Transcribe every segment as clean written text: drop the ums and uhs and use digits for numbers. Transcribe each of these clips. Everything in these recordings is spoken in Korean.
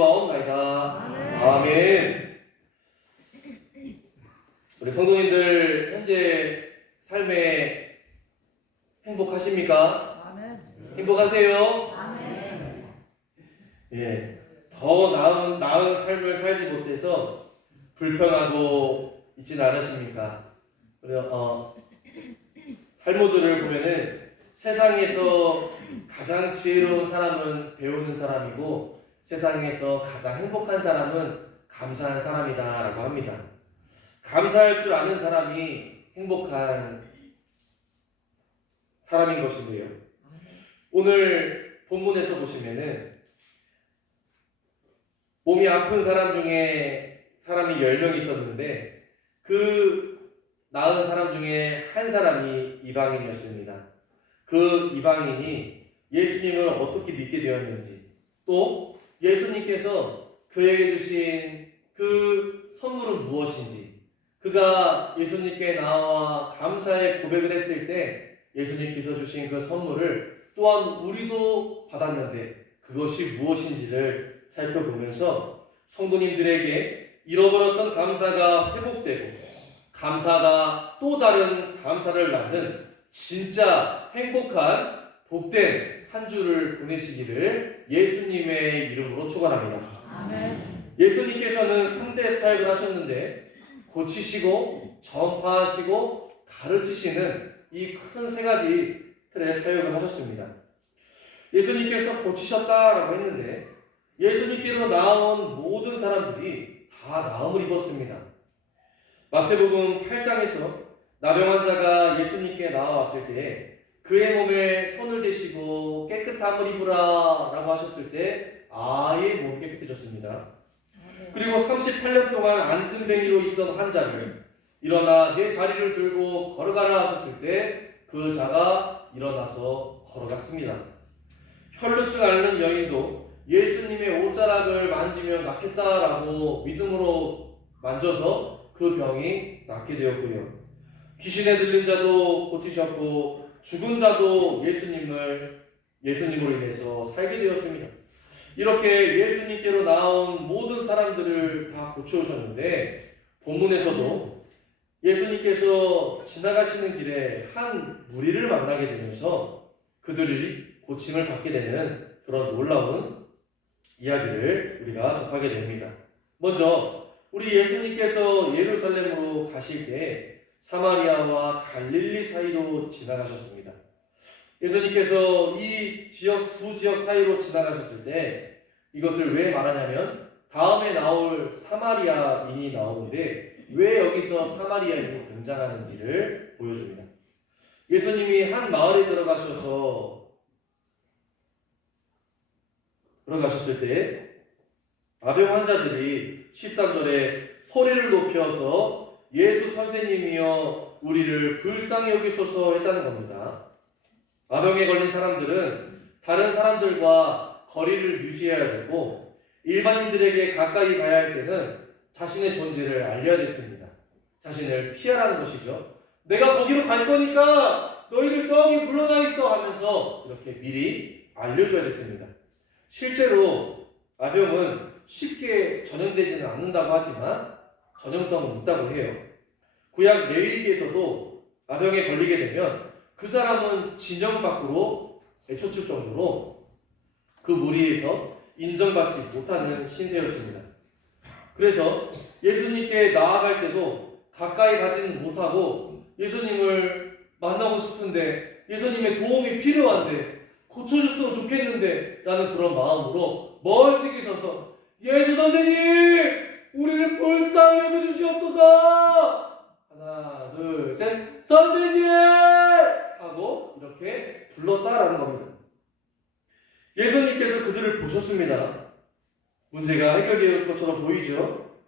기도하옵나이다. 아멘. 우리 성도님들 현재 삶에 행복하십니까? 아멘. 행복하세요? 아멘. 예, 더 나은 삶을 살지 못해서 불평하고 있지는 않으십니까? 그래서 탈무드를 보면은 세상에서 가장 지혜로운 사람은 배우는 사람이고 세상에서 가장 행복한 사람은 감사한 사람이다라고 합니다. 감사할 줄 아는 사람이 행복한 사람인 것인데요. 오늘 본문에서 보시면은 몸이 아픈 사람 중에 사람이 10명 있었는데 그 나은 사람 중에 한 사람이 이방인이었습니다. 그 이방인이 예수님을 어떻게 믿게 되었는지, 또 예수님께서 그에게 주신 그 선물은 무엇인지, 그가 예수님께 나와 감사의 고백을 했을 때 예수님께서 주신 그 선물을 또한 우리도 받았는데 그것이 무엇인지를 살펴보면서 성도님들에게 잃어버렸던 감사가 회복되고 감사가 또 다른 감사를 낳는 진짜 행복한 복된 한 주를 보내시기를 예수님의 이름으로 축원합니다. 아멘. 예수님께서는 3대 사역을 하셨는데 고치시고 전파하시고 가르치시는 이 큰 세 가지 틀의 사역을 하셨습니다. 예수님께서 고치셨다라고 했는데 예수님께로 나온 모든 사람들이 다 나음을 입었습니다. 마태복음 8장에서 나병 환자가 예수님께 나와왔을 때 그의 몸에 손을 대시고 깨끗함을 입으라 라고 하셨을 때 아예 몸이 깨끗해졌습니다. 그리고 38년 동안 안진뱅이로 있던 환자를 일어나 내 자리를 들고 걸어가라 하셨을 때 그 자가 일어나서 걸어갔습니다. 혈루증 앓는 여인도 예수님의 옷자락을 만지면 낫겠다라고 믿음으로 만져서 그 병이 낫게 되었고요. 귀신에 들린 자도 고치셨고 죽은 자도 예수님으로 인해서 살게 되었습니다. 이렇게 예수님께로 나온 모든 사람들을 다 고쳐오셨는데 본문에서도 예수님께서 지나가시는 길에 한 무리를 만나게 되면서 그들이 고침을 받게 되는 그런 놀라운 이야기를 우리가 접하게 됩니다. 먼저 우리 예수님께서 예루살렘으로 가실 때 사마리아와 갈릴리 사이로 지나가셨습니다. 예수님께서 이 두 지역 사이로 지나가셨을 때 이것을 왜 말하냐면 다음에 나올 사마리아인이 나오는데 왜 여기서 사마리아인이 등장하는지를 보여줍니다. 예수님이 한 마을에 들어가셨을 때 나병 환자들이 13절에 소리를 높여서 예수 선생님이여 우리를 불쌍히 여기소서 했다는 겁니다. 나병에 걸린 사람들은 다른 사람들과 거리를 유지해야 되고 일반인들에게 가까이 가야 할 때는 자신의 존재를 알려야 됐습니다. 자신을 피하라는 것이죠. 내가 거기로 갈 거니까 너희들 저기 물러나 있어 하면서 이렇게 미리 알려줘야 됐습니다. 실제로 나병은 쉽게 전염되지는 않는다고 하지만 전염성은 있다고 해요. 구약 레위기에서도 나병에 걸리게 되면 그 사람은 진영 밖으로 내쫓을 정도로 그 무리에서 인정받지 못하는 신세였습니다. 그래서 예수님께 나아갈 때도 가까이 가지는 못하고 예수님을 만나고 싶은데 예수님의 도움이 필요한데 고쳐줬으면 좋겠는데 라는 그런 마음으로 멀찍이 서서 예수 선생님 우리를 불쌍히 여겨주시옵소서 하나 둘 셋 선생님 하고 이렇게 불렀다라는 겁니다. 예수님께서 그들을 보셨습니다. 문제가 해결될 것처럼 보이죠.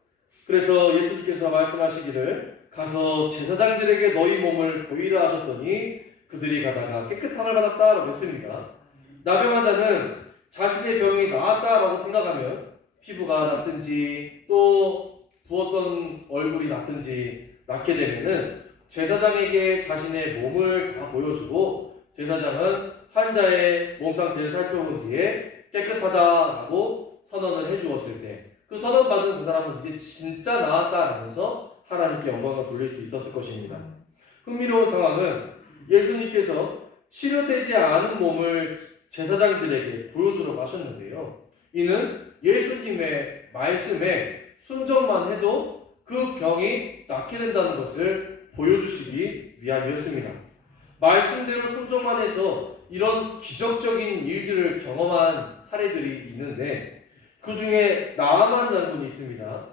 그래서 예수님께서 말씀하시기를 가서 제사장들에게 너희 몸을 보이라 하셨더니 그들이 가다가 깨끗함을 받았다라고 했습니다. 나병 환자는 자신의 병이 나았다라고 생각하면 피부가 낫든지 또 부었던 얼굴이 낫든지 낫게 되면은 제사장에게 자신의 몸을 다 보여주고 제사장은 환자의 몸 상태를 살펴본 뒤에 깨끗하다라고 선언을 해주었을 때 그 선언받은 그 사람은 이제 진짜 나았다라면서 하나님께 영광을 돌릴 수 있었을 것입니다. 흥미로운 상황은 예수님께서 치료되지 않은 몸을 제사장들에게 보여주려고 하셨는데요. 이는 예수님의 말씀에 순종만 해도 그 병이 낫게 된다는 것을 보여주시기 위함이었습니다. 말씀대로 순종만 해서 이런 기적적인 일들을 경험한 사례들이 있는데 그 중에 나아만 장군이 있습니다.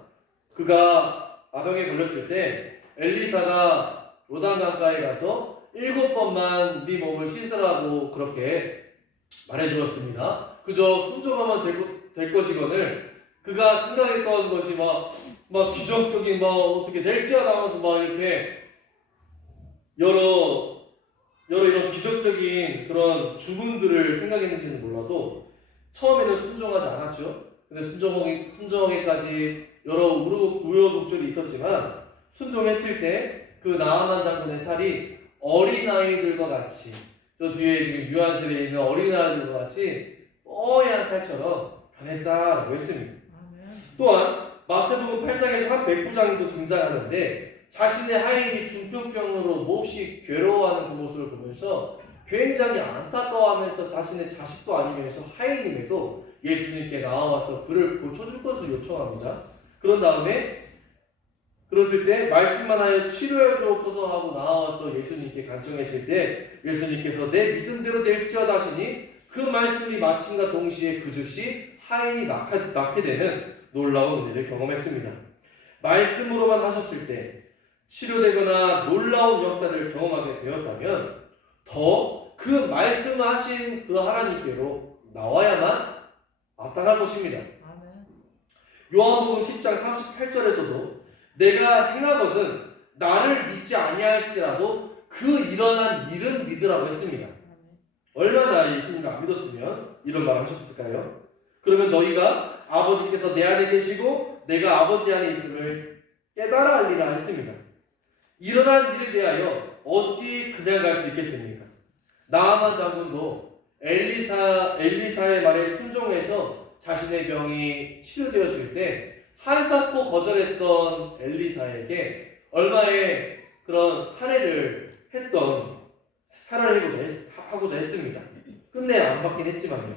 그가 아병에 걸렸을 때 엘리사가 요단강가에 가서 7번만 네 몸을 씻으라고 그렇게 말해주었습니다. 그저 순종하면 될 것이거늘 그가 생각했던 것이 막 기적적인 어떻게 될지어다 하면서 막 이렇게 여러 이런 기적적인 그런 주문들을 생각했는지는 몰라도 처음에는 순종하지 않았죠. 근데 순종하기까지 여러 우여곡절이 있었지만 순종했을 때 그 나아만 장군의 살이 어린아이들과 같이 저 뒤에 지금 유아실에 있는 어린아이들과 같이 뽀얀 살처럼 변했다라고 했습니다. 또한 마태복음 8장에서 한 백부장도 등장하는데 자신의 하인이 중풍병으로 몹시 괴로워하는 그 모습을 보면서 굉장히 안타까워하면서 자신의 자식도 아니면서 하인임에도 예수님께 나와서 그를 고쳐줄 것을 요청합니다. 그런 다음에 그랬을 때 말씀만 하여 치료해 주옵소서 하고 나와서 예수님께 간청했을 때 예수님께서 내 믿음대로 될지어다 하시니 그 말씀이 마침과 동시에 그 즉시 하인이 낫게 되는 놀라운 은혜를 경험했습니다. 말씀으로만 하셨을 때 치료되거나 놀라운 역사를 경험하게 되었다면 더 그 말씀하신 그 하나님께로 나와야만 마땅할 것입니다. 요한복음 10장 38절에서도 내가 행하거든 나를 믿지 아니할지라도 그 일어난 일은 믿으라고 했습니다. 얼마나 예수님을 안 믿었으면 이런 말을 하셨을까요? 그러면 너희가 아버지께서 내 안에 계시고 내가 아버지 안에 있음을 깨달아 알리라 했습니다. 일어난 일에 대하여 어찌 그냥 갈 수 있겠습니까? 나아만 장군도 엘리사의 말에 순종해서 자신의 병이 치료되었을 때 한사코 거절했던 엘리사에게 얼마의 그런 살해를 하고자 했습니다. 끝내 안 받긴 했지만요.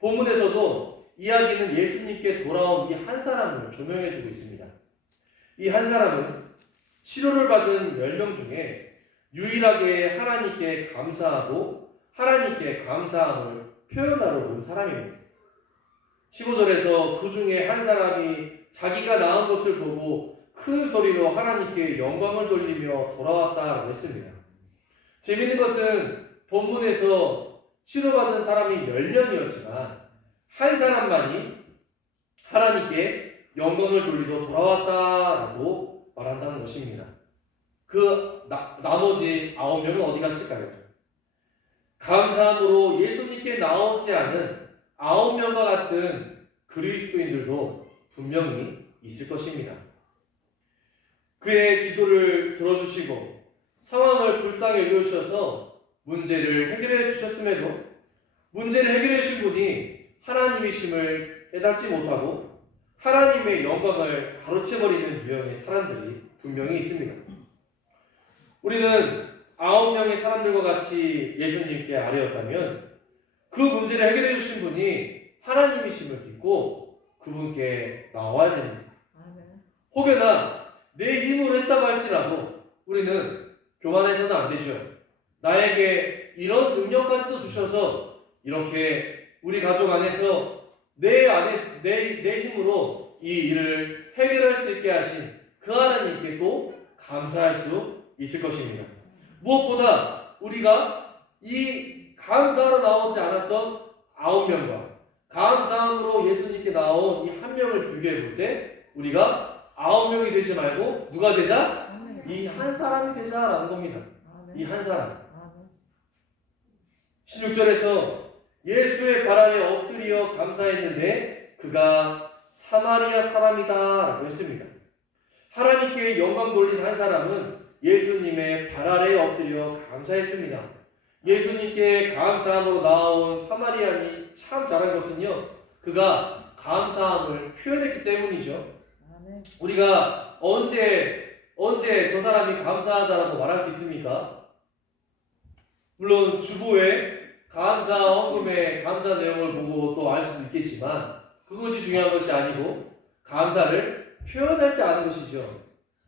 본문에서도 이야기는 예수님께 돌아온 이 한 사람을 조명해주고 있습니다. 이 한 사람은 치료를 받은 10명 중에 유일하게 하나님께 감사하고 하나님께 감사함을 표현하러 온 사람입니다. 15절에서 그 중에 한 사람이 자기가 나은 것을 보고 큰 소리로 하나님께 영광을 돌리며 돌아왔다고 했습니다. 재미있는 것은 본문에서 치료받은 사람이 10명이었지만 한 사람만이 하나님께 영광을 돌리러 돌아왔다라고 말한다는 것입니다. 나머지 9명은 어디 갔을까요? 감사함으로 예수님께 나오지 않은 9명과 같은 그리스도인들도 분명히 있을 것입니다. 그의 기도를 들어주시고 상황을 불쌍히 여겨주셔서 문제를 해결해 주셨음에도 문제를 해결해 주신 분이 하나님이심을 깨닫지 못하고 하나님의 영광을 가로채버리는 유형의 사람들이 분명히 있습니다. 우리는 9명의 사람들과 같이 예수님께 아뢰었다면 그 문제를 해결해 주신 분이 하나님이심을 믿고 그분께 나와야 됩니다. 혹여나 내 힘으로 했다고 할지라도 우리는 교만해서는 안 되죠. 나에게 이런 능력까지도 주셔서 이렇게 우리 가족 안에서 내 힘으로 이 일을 해결할 수 있게 하신 그 하나님께 또 감사할 수 있을 것입니다. 무엇보다 우리가 이 감사하러 나오지 않았던 9명과 감사함으로 예수님께 나온 이 한 명을 비교해 볼 때 우리가 9명이 되지 말고 누가 되자? 이 한 사람이 되자라는 겁니다. 이 한 사람. 16절에서 예수의 발 아래 엎드려 감사했는데 그가 사마리아 사람이다 라고 했습니다. 하나님께 영광 돌린 한 사람은 예수님의 발 아래에 엎드려 감사했습니다. 예수님께 감사함으로 나온 사마리아인이 참 잘한 것은요, 그가 감사함을 표현했기 때문이죠. 아멘. 우리가 언제 저 사람이 감사하다라고 말할 수 있습니까? 물론 주보에 감사 헌금의 감사 내용을 보고 또 알 수도 있겠지만 그것이 중요한 것이 아니고 감사를 표현할 때 아는 것이죠.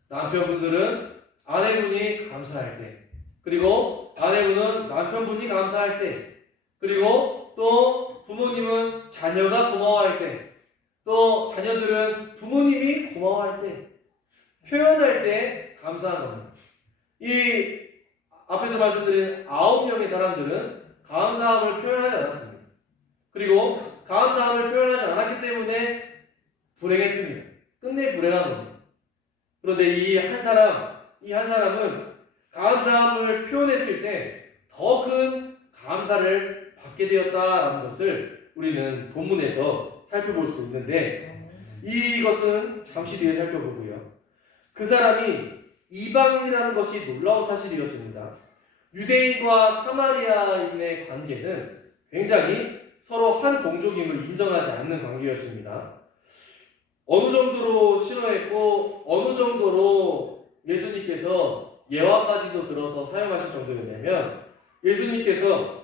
남편분들은 아내분이 감사할 때, 그리고 아내분은 남편분이 감사할 때, 그리고 또 부모님은 자녀가 고마워할 때, 또 자녀들은 부모님이 고마워할 때, 표현할 때 감사한 겁니다. 이 앞에서 말씀드린 9명의 사람들은 감사함을 표현하지 않았습니다. 그리고 감사함을 표현하지 않았기 때문에 불행했습니다. 끝내 불행한 겁니다. 그런데 이 한 사람은 감사함을 표현했을 때 더 큰 감사를 받게 되었다라는 것을 우리는 본문에서 살펴볼 수 있는데, 이것은 잠시 뒤에 살펴보고요. 그 사람이 이방인이라는 것이 놀라운 사실이었습니다. 유대인과 사마리아인의 관계는 굉장히 서로 한 동족임을 인정하지 않는 관계였습니다. 어느 정도로 싫어했고 어느 정도로 예수님께서 예화까지도 들어서 사용하실 정도였냐면, 예수님께서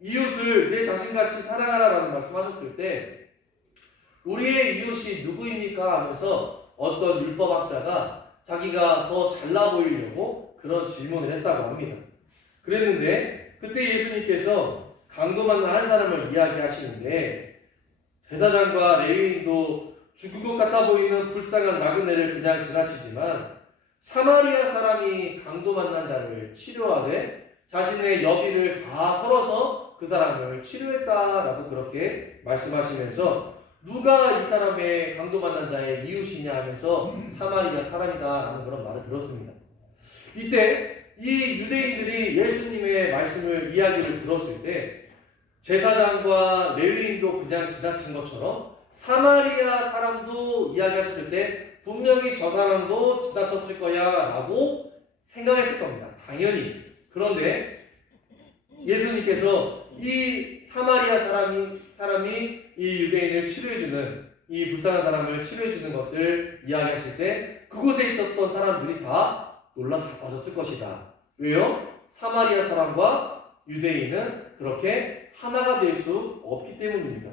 이웃을 내 자신같이 사랑하라라는 말씀하셨을 때 우리의 이웃이 누구입니까? 하면서 어떤 율법학자가 자기가 더 잘나 보이려고 그런 질문을 했다고 합니다. 그랬는데 그때 예수님께서 강도 만난 한 사람을 이야기하시는데, 제사장과 레위인도 죽을 것 같아 보이는 불쌍한 나그네를 그냥 지나치지만 사마리아 사람이 강도 만난 자를 치료하되 자신의 여비를 다 털어서 그 사람을 치료했다라고 그렇게 말씀하시면서 누가 이 사람의 강도 만난 자의 이웃이냐 하면서 사마리아 사람이다라는 그런 말을 들었습니다. 이때 이 유대인들이 예수님의 말씀을 이야기를 들었을 때 제사장과 레위인도 그냥 지나친 것처럼 사마리아 사람도 이야기하셨을 때 분명히 저 사람도 지나쳤을 거야 라고 생각했을 겁니다. 당연히. 그런데 예수님께서 이 사마리아 사람이 이 유대인을 치료해주는, 이 불쌍한 사람을 치료해주는 것을 이야기하실 때 그곳에 있었던 사람들이 다 놀라 자빠졌을 것이다. 왜요? 사마리아 사람과 유대인은 그렇게 하나가 될 수 없기 때문입니다.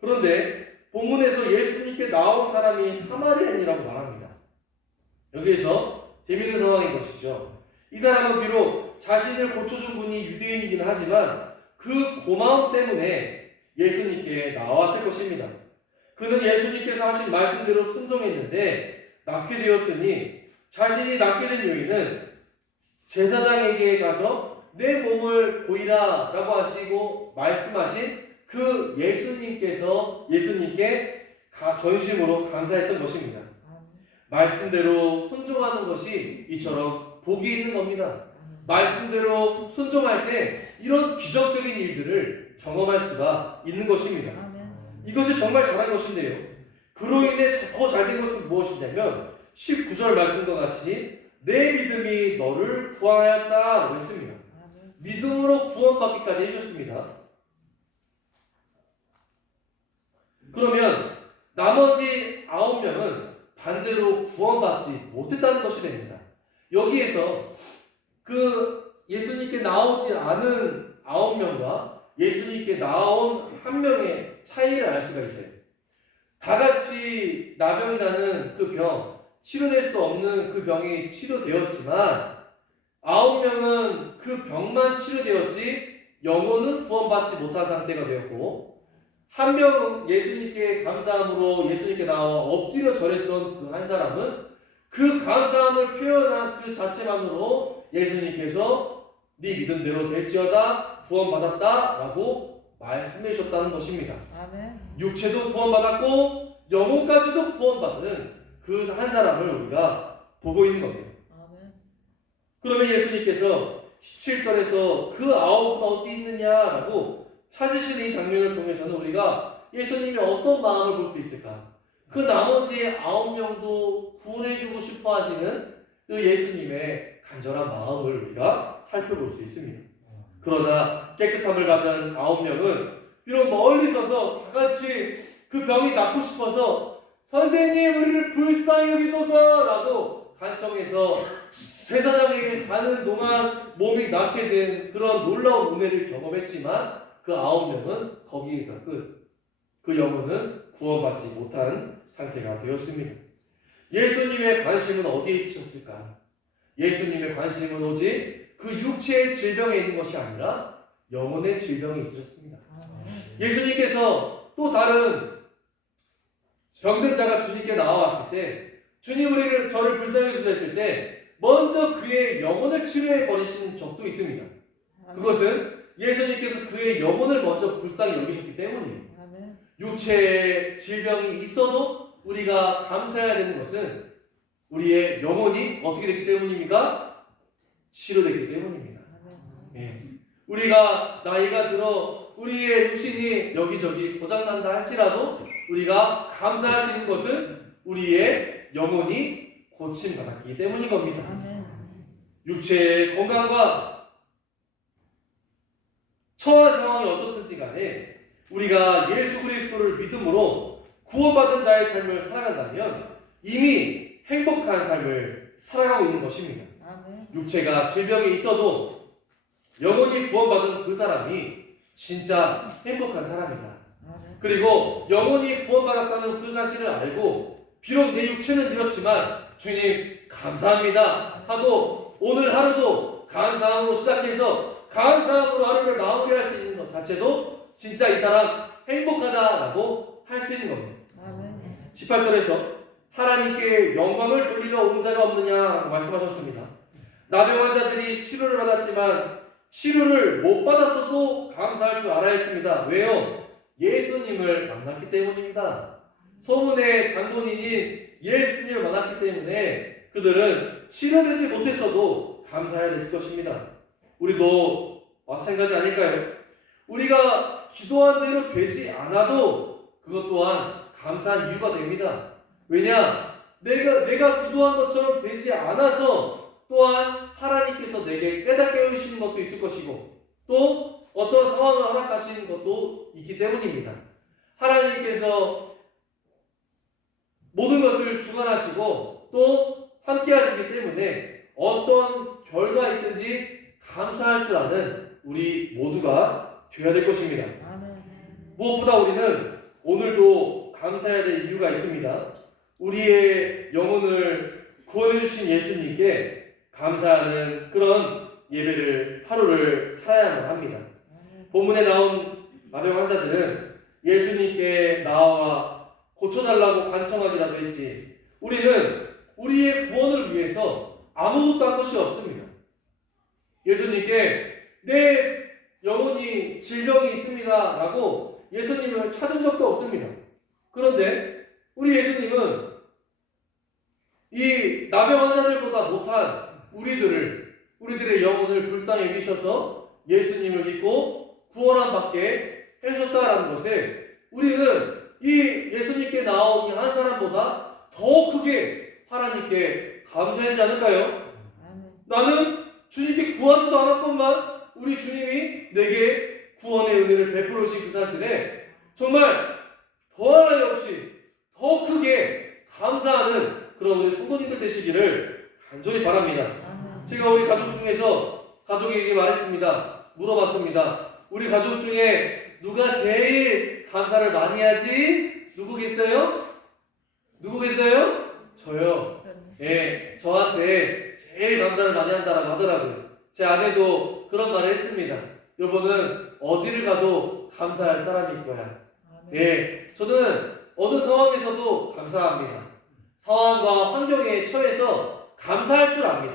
그런데 본문에서 예수님께 나온 사람이 사마리아인이라고 말합니다. 여기에서 재미있는 상황인 것이죠. 이 사람은 비록 자신을 고쳐준 분이 유대인이긴 하지만 그 고마움 때문에 예수님께 나왔을 것입니다. 그는 예수님께서 하신 말씀대로 순종했는데 낫게 되었으니 자신이 낫게 된 요인은 제사장에게 가서 내 몸을 보이라 라고 하시고 말씀하신 그 예수님께 전심으로 감사했던 것입니다. 말씀대로 순종하는 것이 이처럼 복이 있는 겁니다. 말씀대로 순종할 때 이런 기적적인 일들을 경험할 수가 있는 것입니다. 이것이 정말 잘한 것인데요. 그로 인해 더 잘된 것은 무엇이냐면 19절 말씀과 같이 내 믿음이 너를 구하였다라고 했습니다. 믿음으로 구원받기까지 해주셨습니다. 그러면 나머지 9명은 반대로 구원받지 못했다는 것이 됩니다. 여기에서 그 예수님께 나오지 않은 9명과 예수님께 나온 한 명의 차이를 알 수가 있어요. 다 같이 나병이라는 그 병, 치료될 수 없는 그 병이 치료되었지만 9명은 그 병만 치료되었지 영혼은 구원받지 못한 상태가 되었고, 한 명은 예수님께 감사함으로 예수님께 나와 엎드려 절했던 그 한 사람은 그 감사함을 표현한 그 자체만으로 예수님께서 네 믿음대로 될지어다 구원받았다 라고 말씀해 주셨다는 것입니다. 아멘. 육체도 구원받았고 영혼까지도 구원받은 그 한 사람을 우리가 보고 있는 겁니다. 아멘. 그러면 예수님께서 17절에서 그 9은 어디 있느냐라고 찾으시는 이 장면을 통해서는 우리가 예수님이 어떤 마음을 볼 수 있을까? 그 나머지 9명도 구원해주고 싶어 하시는 그 예수님의 간절한 마음을 우리가 살펴볼 수 있습니다. 그러나 깨끗함을 받은 9명은 비록 멀리 서서 다 같이 그 병이 낫고 싶어서 선생님 우리를 불쌍히 여기소서라고 간청해서 제사장에게 가는 동안 몸이 낫게 된 그런 놀라운 은혜를 경험했지만 그 9명은 거기에서 그 영혼은 구원받지 못한 상태가 되었습니다. 예수님의 관심은 어디에 있으셨을까? 예수님의 관심은 오직 그 육체의 질병에 있는 것이 아니라 영혼의 질병이 있으셨습니다. 예수님께서 또 다른 병든 자가 주님께 나와왔을 때 주님 저를 불쌍히 여기소서 했을 때 먼저 그의 영혼을 치료해 버리신 적도 있습니다. 그것은 예수님께서 그의 영혼을 먼저 불쌍히 여기셨기 때문이에요. 육체의 질병이 있어도 우리가 감사해야 되는 것은 우리의 영혼이 어떻게 됐기 때문입니까? 치료됐기 때문입니다. 예. 우리가 나이가 들어 우리의 육신이 여기저기 고장난다 할지라도 우리가 감사할 수 있는 것은 우리의 영혼이 고침받았기 때문인 겁니다. 육체의 건강과 처한 상황이 어떻든지 간에 우리가 예수 그리스도를 믿음으로 구원받은 자의 삶을 살아간다면 이미 행복한 삶을 살아가고 있는 것입니다. 육체가 질병이 있어도 영혼이 구원받은 그 사람이 진짜 행복한 사람이다. 그리고 영혼이 구원받았다는 그 사실을 알고 비록 내 육체는 이렇지만 주님 감사합니다 하고 오늘 하루도 감사함으로 시작해서 감사함으로 하루를 마무리할 수 있는 것 자체도 진짜 이 사람 행복하다라고 할 수 있는 겁니다. 18절에서 하나님께 영광을 돌리러 온 자가 없느냐라고 말씀하셨습니다. 나병 환자들이 치료를 받았지만 치료를 못 받았어도 감사할 줄 알아야 했습니다. 왜요? 예수님을 만났기 때문입니다. 소문의 장본인인 예수님을 만났기 때문에 그들은 치료되지 못했어도 감사해야 됐을 것입니다. 우리도 마찬가지 아닐까요? 우리가 기도한 대로 되지 않아도 그것 또한 감사한 이유가 됩니다. 왜냐? 내가 기도한 것처럼 되지 않아서 또한 하나님께서 내게 깨닫게 해주시는 것도 있을 것이고 또 어떤 상황을 허락하시는 것도 있기 때문입니다. 하나님께서 모든 것을 주관하시고 또 함께 하시기 때문에 어떤 결과가 있든지 감사할 줄 아는 우리 모두가 되어야 될 것입니다. 무엇보다 우리는 오늘도 감사해야 될 이유가 있습니다. 우리의 영혼을 구원해 주신 예수님께 감사하는 그런 예배를 하루를 살아야만 합니다. 본문에 나온 나병 환자들은 예수님께 나와 고쳐달라고 간청하기라도 했지 우리는 우리의 구원을 위해서 아무것도 한 것이 없습니다. 예수님께 내 영혼이 질병이 있습니다 라고 예수님을 찾은 적도 없습니다. 그런데 우리 예수님은 이 나병 환자들보다 못한 우리들의 영혼을 불쌍히 여기셔서 예수님을 믿고 구원함 받게 해주셨다라는 것에 우리는 이 예수님께 나온 이 한 사람보다 더 크게 하나님께 감사하지 않을까요? 나는 주님께 구하지도 않았건만 우리 주님이 내게 구원의 은혜를 베풀어 주신 그 사실에 정말 더할 나위 없이 더 크게 감사하는 그런 우리 성도님들 되시기를 간절히 바랍니다. 제가 우리 가족 중에서 가족에게 말했습니다. 물어봤습니다. 우리 가족 중에 누가 제일 감사를 많이 하지? 누구겠어요? 저요. 예, 저한테 제일 감사를 많이 한다라고 하더라고요. 제 아내도 그런 말을 했습니다. 여보는 어디를 가도 감사할 사람일 거야. 예, 저는 어느 상황에서도 감사합니다. 상황과 환경에 처해서 감사할 줄 압니다.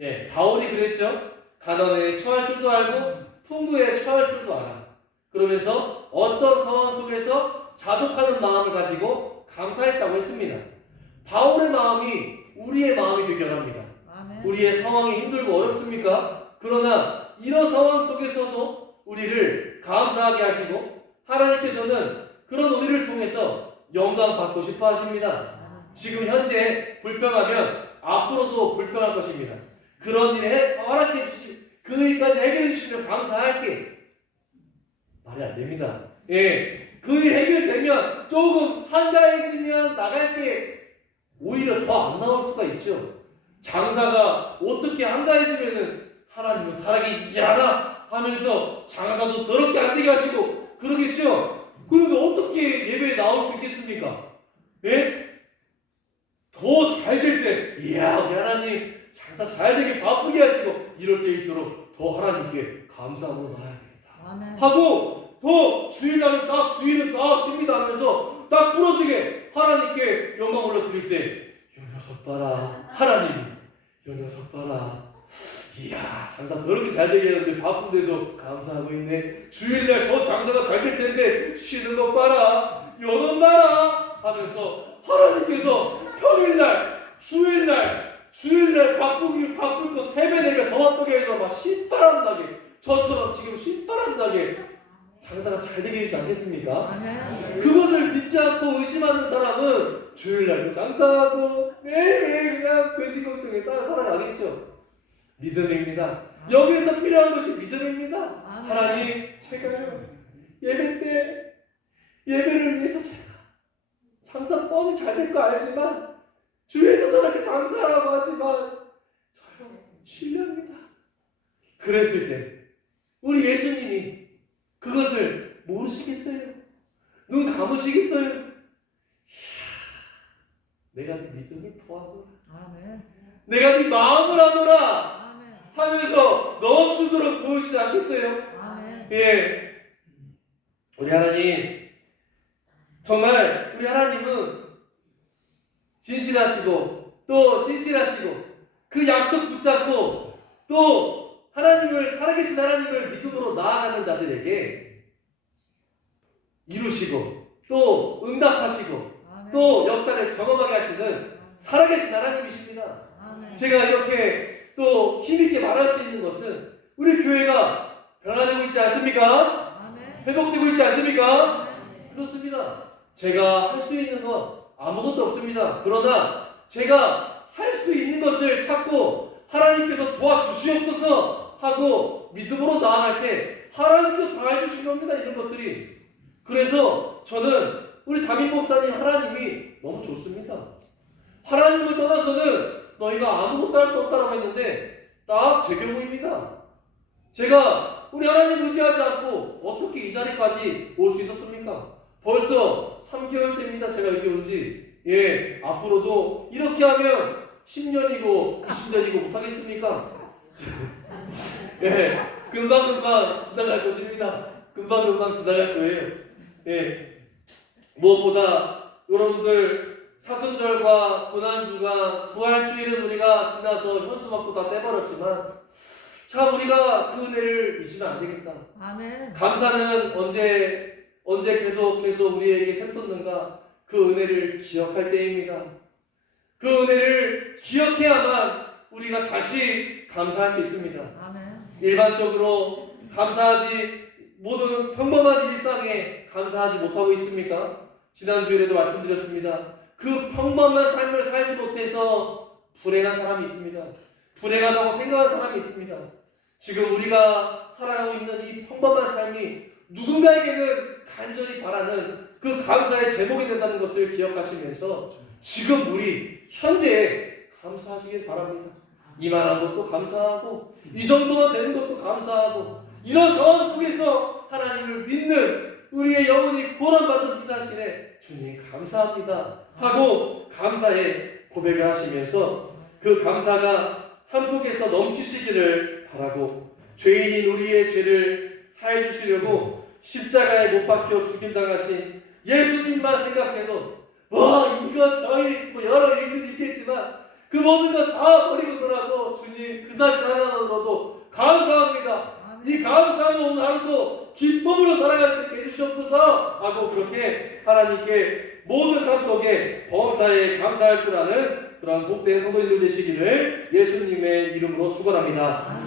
예, 바울이 그랬죠. 가난에 처할 줄도 알고 풍부에 처할 줄도 알아. 그러면서 어떤 상황 속에서 자족하는 마음을 가지고 감사했다고 했습니다. 바울의 마음이 우리의 마음이 되게 합니다. 우리의 상황이 힘들고 어렵습니까? 그러나 이런 상황 속에서도 우리를 감사하게 하시고 하나님께서는 그런 우리를 통해서 영광 받고 싶어 하십니다. 지금 현재 불평하면 앞으로도 불평할 것입니다. 그런 일에 허락해 주시, 그 일까지 해결해 주시면 감사할게. 말이 안 됩니다. 예, 그 일 해결되면 조금 한가해지면 나갈 게 오히려 더 안 나올 수가 있죠. 장사가 어떻게 한가해지면은 하나님은 살아계시지 않아 하면서 장사도 더럽게 안 되게 하시고 그러겠죠. 그런데 어떻게 예배에 나올 수 있겠습니까? 예? 더 잘 될 때, 이야 우리 하나님 장사 잘 되게 바쁘게 하시고 이럴 때일수록 더 하나님께 감사하고 나아야겠다 하고 더 주일날은 딱 쉽니다 하면서 딱 부러지게 하나님께 영광 올려드릴 때 요 녀석 봐라 하나님이 요 녀석 봐라 이야 장사 더럽게 잘 되게 하는데 바쁜데도 감사하고 있네. 주일날 더 장사가 잘 될 텐데 쉬는 것 봐라 요놈 봐라 하면서 하나님께서 평일날 주일날 바쁠 거 3배 4배 더 바쁘게 해서 막 신바람 나게 저처럼 지금 신바람 나게 장사가 잘 되게 해주지 않겠습니까? 그것을 믿지 않고 의심하는 사람은 주일날도 장사하고 매일매일 그냥 근심걱정에 살아가겠죠. 믿음입니다. 여기에서 필요한 것이 믿음입니다. 하나님 제가요 예배 때 예배를 위해서 제가 장사 뻔히 잘 될 거 알지만 주위에서 저렇게 장사하라고 하지만 저요 신뢰합니다. 그랬을 때 우리 예수님이 그것을 모르시겠어요? 눈 감으시겠어요? 이야, 내가 네 믿음을 보아노라. 내가 네 마음을 하노라. 하면서 넘치도록 보여주지 않겠어요? 예, 우리 하나님 정말 우리 하나님은 진실하시고 또 신실하시고 그 약속 붙잡고 또 하나님을 살아계신 하나님을 믿음으로 나아가는 자들에게 이루시고 또 응답하시고 또 역사를 경험하게 하시는 살아계신 하나님이십니다. 제가 이렇게 또 힘있게 말할 수 있는 것은 우리 교회가 변화되고 있지 않습니까? 회복되고 있지 않습니까? 그렇습니다. 제가 할 수 있는 건 아무것도 없습니다. 그러나 제가 할 수 있는 것을 찾고 하나님께서 도와주시옵소서 하고 믿음으로 나아갈 때 하나님께서 다 해주신 겁니다. 이런 것들이. 그래서 저는 우리 담임 목사님 하나님이 너무 좋습니다. 하나님을 떠나서는 너희가 아무것도 할 수 없다고 했는데 딱 제 경우입니다. 제가 우리 하나님 의지하지 않고 어떻게 이 자리까지 올 수 있었습니까? 벌써 3개월째입니다. 제가 여기 온 지. 예, 앞으로도 이렇게 하면 10년이고 20년이고 못하겠습니까? 예, 금방금방 지나갈 것입니다. 금방금방 지나갈 거예요. 예, 무엇보다 여러분들 사순절과 고난주가 부활주일은 우리가 지나서 현수막도 다 떼버렸지만 참 우리가 그 은혜를 잊으면 안 되겠다. 감사는 언제 계속 우리에게 샘솟는가? 그 은혜를 기억할 때입니다. 그 은혜를 기억해야만 우리가 다시 감사할 수 있습니다. 일반적으로 감사하지 모든 평범한 일상에 감사하지 못하고 있습니까? 지난주에도 말씀드렸습니다. 그 평범한 삶을 살지 못해서 불행한 사람이 있습니다. 불행하다고 생각하는 사람이 있습니다. 지금 우리가 살아가고 있는 이 평범한 삶이 누군가에게는 간절히 바라는 그 감사의 제목이 된다는 것을 기억하시면서 지금 우리 현재에 감사하시길 바랍니다. 이만한 것도 감사하고 이 정도만 되는 것도 감사하고 이런 상황 속에서 하나님을 믿는 우리의 영혼이 구원받은 이 사실에 주님 감사합니다 하고 감사의 고백을 하시면서 그 감사가 삶 속에서 넘치시기를 바라고 죄인인 우리의 죄를 사해 주시려고 십자가에 못 박혀 죽임당하신 예수님만 생각해도 이거 저희 여러 일들이 있겠지만 그 모든 것 다 버리고서라도 주님 그 사실 하나만으로도 감사합니다. 이 감사함을 오늘 하루도 기쁨으로 살아갈 수 있게 해주시옵소서 하고 그렇게 하나님께 모든 삶 속에 범사에 감사할 줄 아는 그런 복된 성도님들 되시기를 예수님의 이름으로 축원합니다.